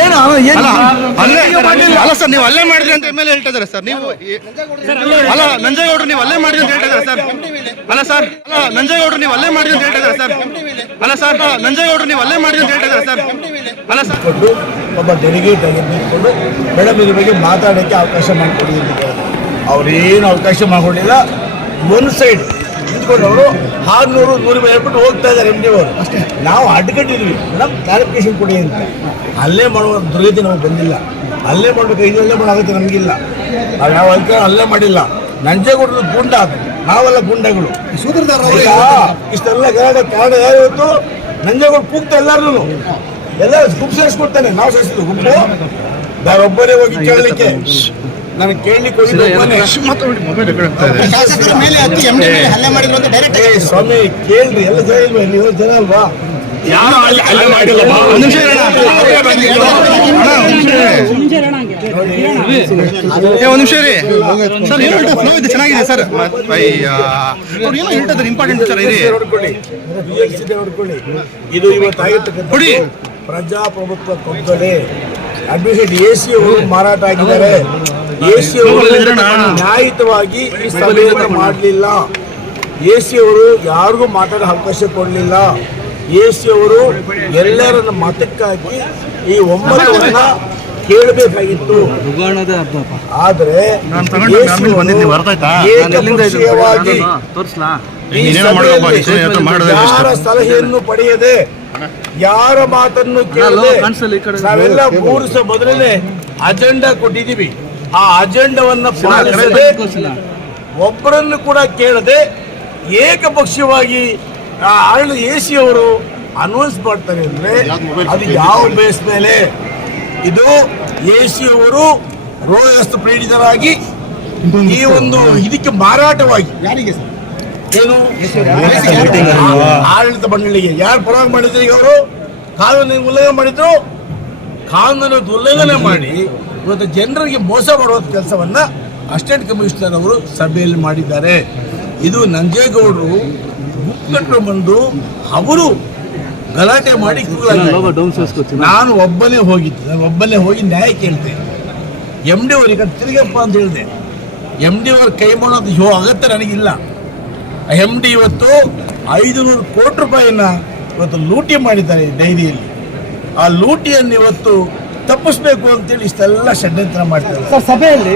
ಏನು ಅಲ್ಲ ಸರ್ ನೀವು ಅಲ್ಲೇ ಮಾಡಿದ್ರಿ ಅಂತ ಎಂ ಎಲ್ ಹೇಳ್ತಾ ಇದಾರೆ ಸರ್. ನೀವು ಅಲ್ಲ ನಂಜೇಗೌಡರು ನೀವು ಅಲ್ಲೇ ಮಾಡಿದ್ರಿ ಅಂತ ಹೇಳ್ತಾ ಇದ್ದಾರೆ ಸರ್. ಅಲ್ಲ ಸರ್ ಅಲ್ಲ ನಂಜೇಗೌಡರು ನೀವು ಅಲ್ಲೇ ಮಾಡಿದ್ರಿ ಅಂತ ಹೇಳ್ತಾ ಇದ್ದಾರೆ ಸರ್. ಅಲ್ಲ ಸರ್ ನಂಜೇಗೌಡರು ನೀವು ಅಲ್ಲೇ ಮಾಡಿದ್ರಿ ಅಂತ ಹೇಳ್ತಾ ಇದ್ದಾರೆ ಸರ್. ಅಲ್ಲ ಸರ್. ಕೊಟ್ಟು ಒಬ್ಬ ಡೆಲಿಗೇಟ್ ಆಗಿ ನಿಂತ್ಕೊಂಡು ಮೇಡಮ್ ಇದ್ರ ಬಗ್ಗೆ ಮಾತಾಡೋಕ್ಕೆ ಅವಕಾಶ ಮಾಡಿಕೊಡಿ ಅಂತ ಏನು ಅವ್ರೇನು ಅವಕಾಶ ಮಾಡಿಕೊಂಡಿಲ್ಲ ಒನ್ ಸೈಡ್ ನಿಂತ್ಕೊಂಡು ಅವರು ಆರ್ನೂರು ನೂರು ಮೇಲೆ ಹೇಳ್ಬಿಟ್ಟು ಹೋಗ್ತಾ ಇದ್ದಾರೆ ಎಂ ಡಿ ಅವರು. ಅಷ್ಟೇ. ನಾವು ಅಡ್ಕಟ್ಟಿದ್ವಿ ಮೇಡಮ್ ಕ್ಲಾರಿಫಿಕೇಶನ್ ಕೊಡಿ ಅಂತ. ಅಲ್ಲೇ ಮಾಡುವ ದುರ್ಗತಿ ನಮಗೆ ಬಂದಿಲ್ಲ. ಅಲ್ಲೇ ಮಾಡಬೇಕು ಇದರಲ್ಲೇ ಮಾಡೋಕೆ ನಮಗಿಲ್ಲ. ನಾವು ಅದಕ್ಕೆ ಅಲ್ಲೇ ಮಾಡಿಲ್ಲ. ನಂಜೇಗೌಡರು ಗುಂಡ ನಾವೆಲ್ಲ ಗುಂಡಗಳು. ಇಷ್ಟೆಲ್ಲ ಕಾರಣ ಯಾವತ್ತು ನಂಜೇಗೌಡ ಕೂಗ್ತಾ ಎಲ್ಲರೂ ಎಲ್ಲ ಗುಂಪು ಸೇರಿಸ್ಕೊಡ್ತಾನೆ. ನಾವು ಸೇರಿಸಿದ್ವಿ ಗುಂಪು. ನಾವೊಬ್ಬರೇ ಹೋಗಿ ಕೇಳಲಿಕ್ಕೆ. ನನಗೆ ಕೇಳಲಿಕ್ಕೆ ಸ್ವಾಮಿ ಕೇಳ್ರಿ ಎಲ್ಲ ಜನ ಇಲ್ವಾ ಇಲ್ಲಿ? ಜನ ಅಲ್ವಾ? ಯಾರು ಅಲ್ಲಿ ಅಲ್ಲೇ ಮಾಡಿಲ್ಲ? ಒಂದ್ ನಿಮಿಷ ರೀ ಸರ್ ಏನು ಫ್ಲೋ ಇದೆ ಚೆನ್ನಾಗಿದೆ ಸರ್. ಅಯ್ಯ. ಅವ್ರು ಏನೋ ಹೇಳ್ತಾರೆ ಇಂಪಾರ್ಟೆಂಟ್ ಸರ್ ಇದೆ ನೋಡ್ಕೊಳ್ಳಿ. ಇದು ಇವತ್ತು ಕೊಡಿ. ಪ್ರಜಾಪ್ರಭುತ್ವ ಕಗ್ಗಡೆ ಅಡ್ಮಿಷನ್ ಎ ಸಿ ಅವರು ಮಾರಾಟ ಆಗಿದ್ದಾರೆ. ಎ ಸಿ ಅವರು ನ್ಯಾಯಯುತವಾಗಿ ಈ ಸಭೆಯನ್ನು ಮಾಡಲಿಲ್ಲ. ಎ ಸಿ ಅವರು ಯಾರಿಗೂ ಮಾತಾಡೋ ಅವಕಾಶ ಕೊಡಲಿಲ್ಲ. ಎ ಸಿ ಅವರು ಎಲ್ಲರ ಮತಕ್ಕಾಗಿ ಈ ಒಮ್ಮತವನ್ನ ಕೇಳಬೇಕಾಗಿತ್ತು. ಆದ್ರೆ. ಯಾರ ಸಲಹೆಯನ್ನು ಪಡೆಯದೆ ಯಾರ ಮಾತನ್ನು ಕೇಳದೆ ನಾವೆಲ್ಲ ಮೂರು ಸಹ ಮೊದಲನೇ ಅಜೆಂಡಾ ಕೊಟ್ಟಿದ್ದೀವಿ. ಆ ಅಜೆಂಡವನ್ನ ಪಾಲಿಸದೆ ಒಬ್ಬರನ್ನು ಕೂಡ ಕೇಳದೆ ಏಕಪಕ್ಷವಾಗಿ ಆ ಆಳ್ ಎ ಅವರು ಅನೌನ್ಸ್ ಮಾಡ್ತಾರೆ ಅಂದ್ರೆ ಅದು ಯಾವ ಬೇಸ್ ಮೇಲೆ? ಇದು ಎಸಿ ಸಿ ಅವರು ರೋಗಸ್ತು ಪೀಡಿತರಾಗಿ ಈ ಒಂದು ಇದಕ್ಕೆ ಮಾರಾಟವಾಗಿ ಯಾರಿಗೆ ಏನು? ಆಡಳಿತ ಮಂಡಳಿಗೆ. ಯಾರು ಪರವಾಗಿ ಮಾಡಿದ್ರು ಈಗ ಅವರು? ಕಾನೂನು ಉಲ್ಲಂಘನೆ ಮಾಡಿದ್ರು? ಕಾನೂನು ಉಲ್ಲಂಘನೆ ಮಾಡಿ ಇವತ್ತು ಜನರಿಗೆ ಮೋಸ ಮಾಡುವ ಕೆಲಸವನ್ನ ಅಸಿಸ್ಟೆಂಟ್ ಕಮಿಷನರ್ ಅವರು ಸಭೆಯಲ್ಲಿ ಮಾಡಿದ್ದಾರೆ. ಇದು ನಂಜೇಗೌಡರು ಗುಪ್ಪಟ್ಟು ಬಂದು ಅವರು ಗಲಾಟೆ ಮಾಡಿ. ನಾನು ಒಬ್ಬನೇ ಹೋಗಿದ್ದೆ. ನಾನು ಒಬ್ಬನೇ ಹೋಗಿ ನ್ಯಾಯ ಕೇಳಿದೆ. ಎಂ ಡಿ ಅವರಿಗೆ ತಿರುಗಪ್ಪ ಅಂತ ಹೇಳಿದೆ. ಎಂ ಡಿ ಅವ್ರ ಕೈ ಮಾಡೋದು ಯೋ ಅಗತ್ಯ ನನಗಿಲ್ಲ. ಎಂ ಡಿ ಇವತ್ತು ಐದು ನೂರು ಕೋಟಿ ರೂಪಾಯಿಯನ್ನ ಇವತ್ತು ಲೂಟಿ ಮಾಡಿದ್ದಾರೆ ಡೈರಿಯಲ್ಲಿ. ಆ ಲೂಟಿಯನ್ನು ಇವತ್ತು ತಪ್ಪಿಸ್ಬೇಕು ಅಂತೇಳಿ ಇಷ್ಟೆಲ್ಲ ಷಡ್ಯಂತ್ರ ಮಾಡ್ತಾರೆ ಸಭೆಯಲ್ಲಿ